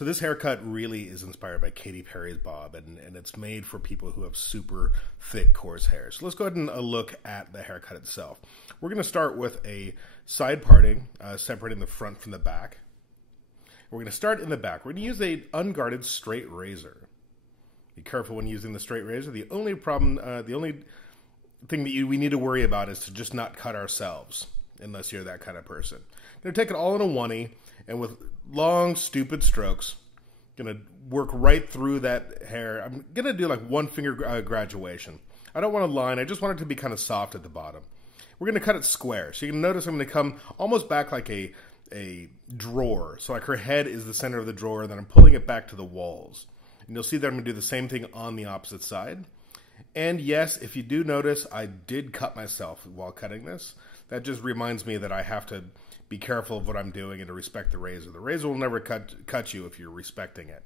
So this haircut really is inspired by Katy Perry's bob, and it's made for people who have super thick, coarse hair. So let's go ahead and look at the haircut itself. We're going to start with a side parting, separating the front from the back. We're going to start in the back. We're going to use an unguarded straight razor. Be careful when using the straight razor. The only thing that we need to worry about is to just not cut ourselves, unless you're that kind of person. I'm going to take it all in a 180, and with long, stupid strokes, going to work right through that hair. I'm going to do like one finger graduation. I don't want a line. I just want it to be kind of soft at the bottom. We're going to cut it square. So you can notice I'm going to come almost back like a drawer. So like her head is the center of the drawer, and then I'm pulling it back to the walls. And you'll see that I'm going to do the same thing on the opposite side. And yes, if you do notice, I did cut myself while cutting this. That just reminds me that I have to be careful of what I'm doing and to respect the razor. The razor will never cut you if you're respecting it.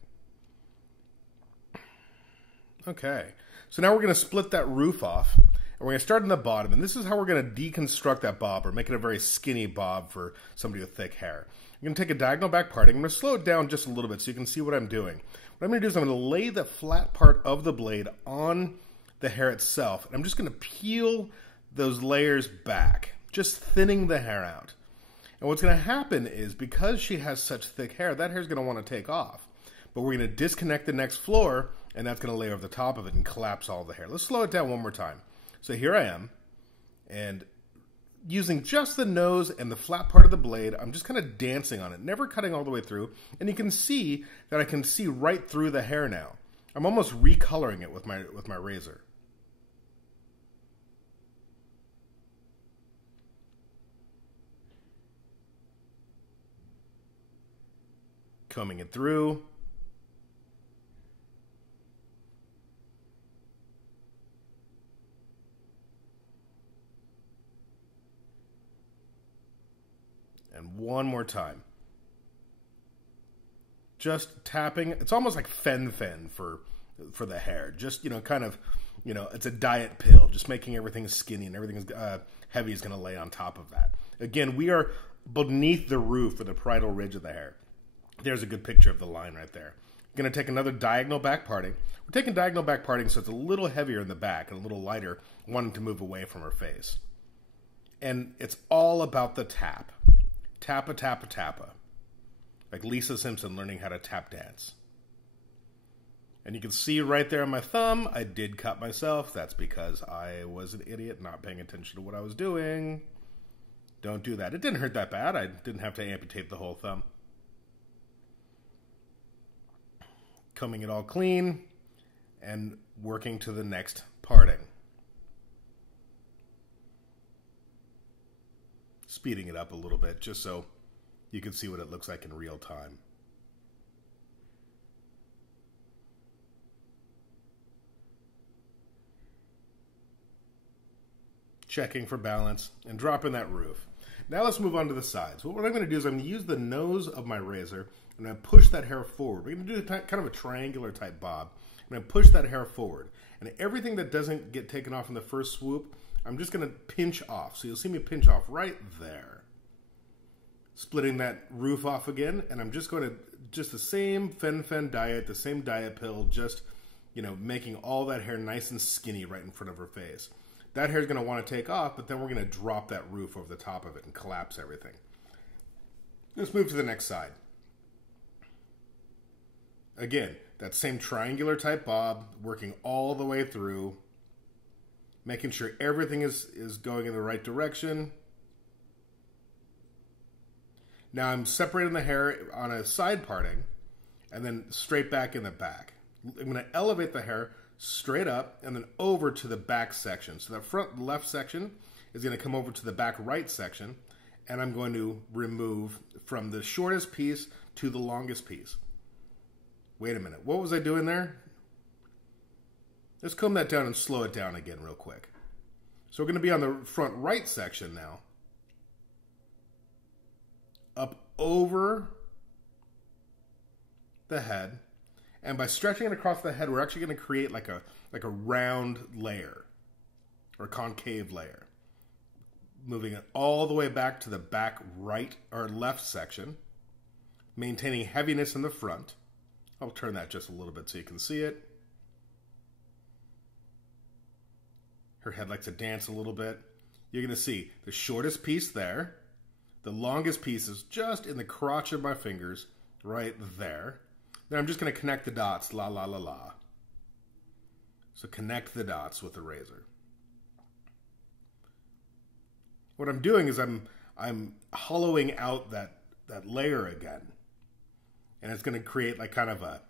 Okay, so now we're going to split that roof off, and we're going to start in the bottom, and this is how we're going to deconstruct that bob, or make it a very skinny bob for somebody with thick hair. I'm going to take a diagonal back parting. I'm going to slow it down just a little bit so you can see what I'm doing. What I'm going to do is I'm going to lay the flat part of the blade on the hair itself, and I'm just going to peel those layers back, just thinning the hair out. And what's going to happen is, because she has such thick hair, that hair is going to want to take off. But we're going to disconnect the next floor, and that's going to lay over the top of it and collapse all the hair. Let's slow it down one more time. So here I am, and using just the nose and the flat part of the blade, I'm just kind of dancing on it, never cutting all the way through. And you can see that I can see right through the hair now. I'm almost recoloring it with my razor. Combing it through. And one more time. Just tapping. It's almost like fen-phen for the hair. Just, kind of, it's a diet pill. Just making everything skinny, and everything heavy is going to lay on top of that. Again, we are beneath the roof of the parietal ridge of the hair. There's a good picture of the line right there. You're going to take another diagonal back parting. We're taking diagonal back parting so it's a little heavier in the back and a little lighter, wanting to move away from her face. And it's all about the tap. Tappa, tappa, tappa. Like Lisa Simpson learning how to tap dance. And you can see right there on my thumb, I did cut myself. That's because I was an idiot not paying attention to what I was doing. Don't do that. It didn't hurt that bad. I didn't have to amputate the whole thumb. Combing it all clean and working to the next parting. Speeding it up a little bit just so you can see what it looks like in real time. Checking for balance and dropping that roof. Now let's move on to the sides. What I'm going to do is I'm going to use the nose of my razor. I'm going to push that hair forward. We're going to do kind of a triangular type bob. I'm going to push that hair forward. And everything that doesn't get taken off in the first swoop, I'm just going to pinch off. So you'll see me pinch off right there. Splitting that roof off again. And I'm just going to, just the same fen-phen diet, the same diet pill, just, making all that hair nice and skinny right in front of her face. That hair is going to want to take off, but then we're going to drop that roof over the top of it and collapse everything. Let's move to the next side. Again, that same triangular type bob, working all the way through, making sure everything is going in the right direction. Now I'm separating the hair on a side parting, and then straight back in the back. I'm going to elevate the hair straight up and then over to the back section. So that front left section is going to come over to the back right section, and I'm going to remove from the shortest piece to the longest piece. Wait a minute, what was I doing there? Let's comb that down and slow it down again real quick. So we're going to be on the front right section now. Up over the head. And by stretching it across the head, we're actually going to create like a round layer or concave layer. Moving it all the way back to the back right or left section, maintaining heaviness in the front. I'll turn that just a little bit so you can see it. Her head likes to dance a little bit. You're going to see the shortest piece there. The longest piece is just in the crotch of my fingers, right there. Then I'm just going to connect the dots, la la la la. So connect the dots with the razor. What I'm doing is I'm hollowing out that layer again. And it's going to create like kind of a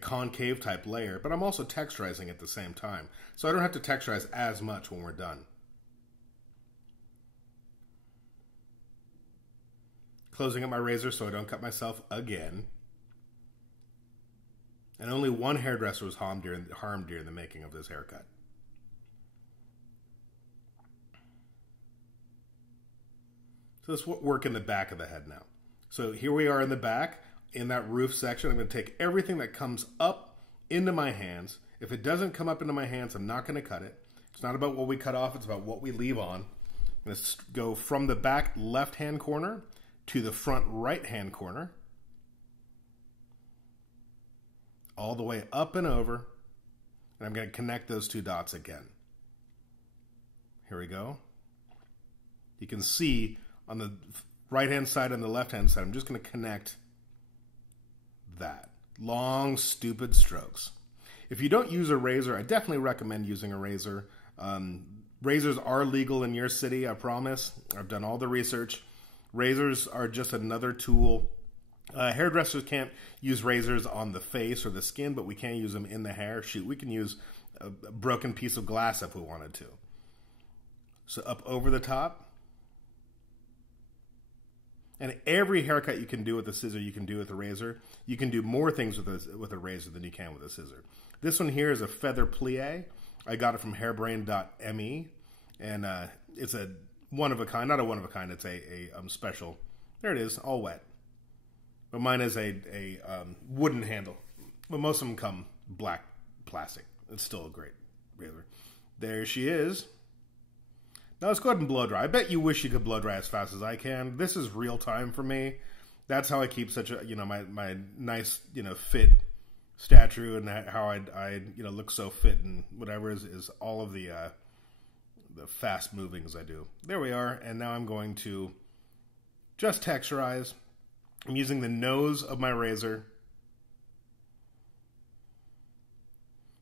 concave type layer, but I'm also texturizing at the same time. So I don't have to texturize as much when we're done. Closing up my razor so I don't cut myself again. And only one hairdresser was harmed during the making of this haircut. So let's work in the back of the head now. So here we are in the back, in that roof section. I'm going to take everything that comes up into my hands. If it doesn't come up into my hands, I'm not going to cut it. It's not about what we cut off, it's about what we leave on. I'm going to go from the back left-hand corner to the front right-hand corner. All the way up and over. And I'm going to connect those two dots again. Here we go. You can see on the right-hand side and the left-hand side, I'm just going to connect that. Long, stupid strokes. If you don't use a razor, I definitely recommend using a razor. Razors are legal in your city, I promise. I've done all the research. Razors are just another tool. Hairdressers can't use razors on the face or the skin, but we can use them in the hair. Shoot, we can use a broken piece of glass if we wanted to. So up over the top. And every haircut you can do with a scissor, you can do with a razor. You can do more things with a razor than you can with a scissor. This one here is a feather plie. I got it from hairbrain.me. And it's a one-of-a-kind, not a one-of-a-kind, it's a special. There it is, all wet. But mine is a wooden handle. But most of them come black plastic. It's still a great razor. There she is. Now let's go ahead and blow dry. I bet you wish you could blow dry as fast as I can. This is real time for me. That's how I keep such a, my nice, fit stature, and how I look so fit and whatever is all of the fast movings I do. There we are. And now I'm going to just texturize. I'm using the nose of my razor.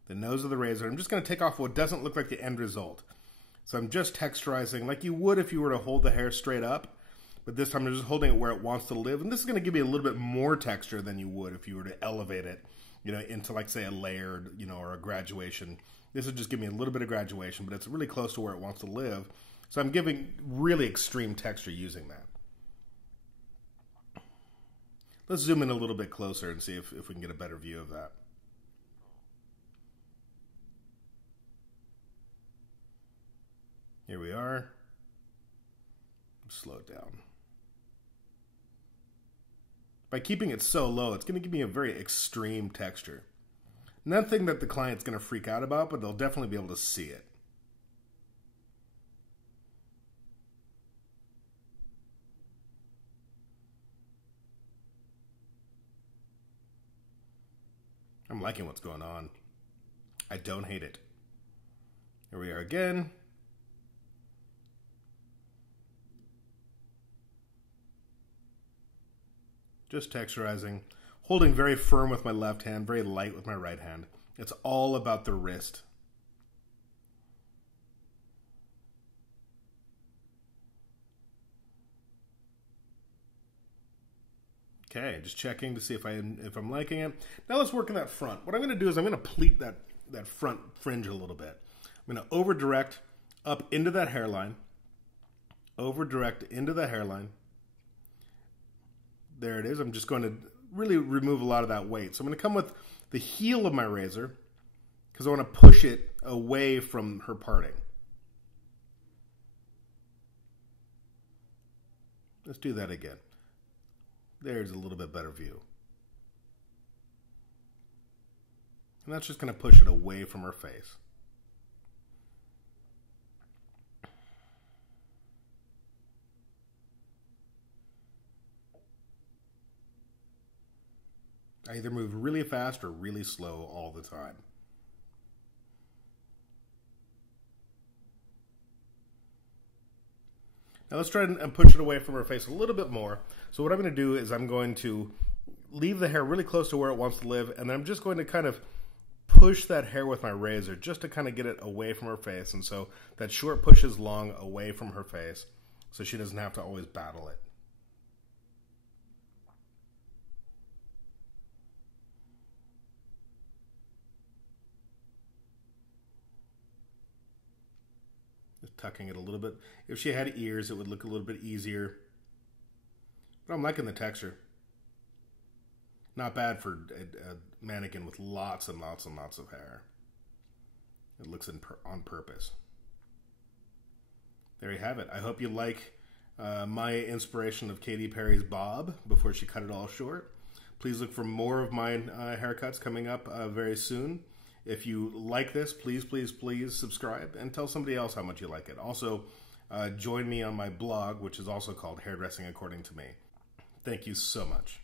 The nose of the razor. I'm just going to take off what doesn't look like the end result. So I'm just texturizing like you would if you were to hold the hair straight up. But this time I'm just holding it where it wants to live. And this is going to give you a little bit more texture than you would if you were to elevate it, into like, say, a layered, or a graduation. This would just give me a little bit of graduation, but it's really close to where it wants to live. So I'm giving really extreme texture using that. Let's zoom in a little bit closer and see if we can get a better view of that. Here we are. Slow it down. By keeping it so low, it's going to give me a very extreme texture. Nothing that the client's going to freak out about, but they'll definitely be able to see it. I'm liking what's going on. I don't hate it. Here we are again. Just texturizing, holding very firm with my left hand, very light with my right hand. It's all about the wrist. Okay, just checking to see if I'm liking it. Now let's work on that front. What I'm going to do is I'm going to pleat that front fringe a little bit. I'm going to over direct up into that hairline. Over direct into the hairline. There it is. I'm just going to really remove a lot of that weight. So I'm going to come with the heel of my razor because I want to push it away from her parting. Let's do that again. There's a little bit better view. And that's just going to push it away from her face. I I either move really fast or really slow all the time. Now let's try and push it away from her face a little bit more. So what I'm going to do is I'm going to leave the hair really close to where it wants to live, and I'm just going to kind of push that hair with my razor just to kind of get it away from her face. And so that short pushes long away from her face so she doesn't have to always battle it. Just tucking it a little bit. If she had ears, it would look a little bit easier. But I'm liking the texture. Not bad for a mannequin with lots and lots and lots of hair. It looks on purpose. There you have it. I hope you like my inspiration of Katy Perry's bob before she cut it all short. Please look for more of my haircuts coming up very soon. If you like this, please, please, please subscribe and tell somebody else how much you like it. Also, join me on my blog, which is also called Hairdressing According to Me. Thank you so much.